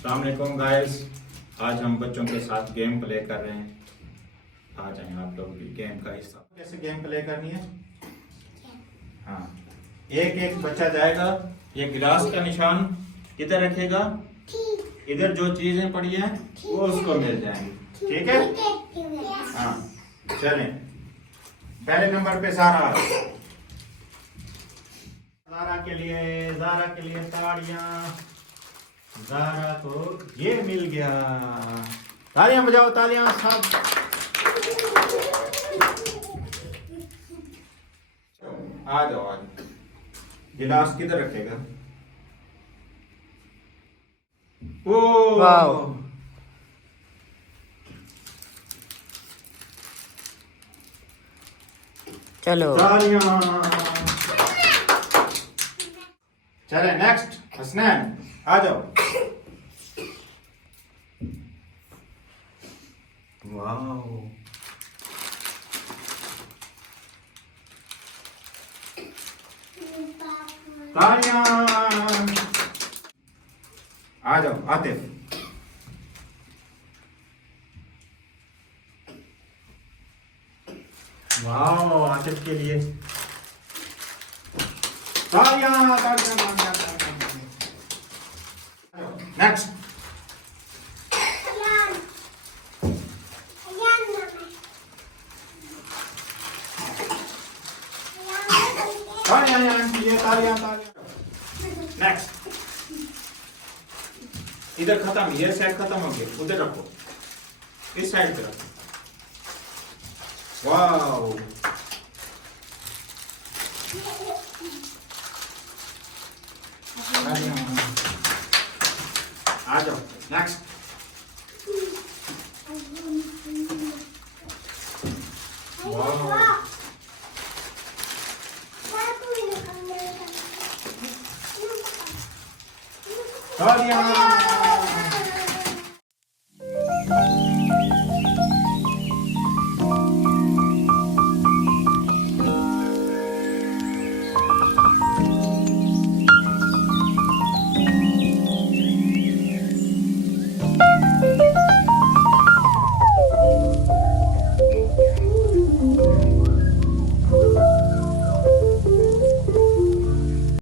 अस्सलाम वालेकुम गाइस। आज हम बच्चों के साथ गेम प्ले कर रहे हैं। आ जाएं आप लोग भी गेम का हिस्सा। कैसे गेम प्ले करनी है? हाँ, एक एक बच्चा जाएगा, ये गिलास का निशान किधर रखेगा, इधर जो चीजें पड़ी हैं वो उसको मिल जाएंगी। ठीक है? हाँ, चलें। पहले नंबर पे सारा। ज़ारा के लिए ताड़ियां। ज़ारा को ये मिल गया। तालियां बजाओ, तालियां सब। आ जाओ आ जाओ। गिलास किधर रखेगा? Oh wow. चलो तालियां। चले नेक्स्ट। हसनैन आ जाओ। वाओ, तालियां। आ जाओ आतिफ। वाओ, आतिफ के लिए तालियां तालियां तालियां तालियां। नेक्स्ट। तालियां ये तालियां तालियां। नेक्स्ट। इधर खत्म, ये साइड खत्म हो गई, उधर रखो, इस साइड पे रखो। वाओ, आ जाओ नेक्स्ट। वाओ, तालियां।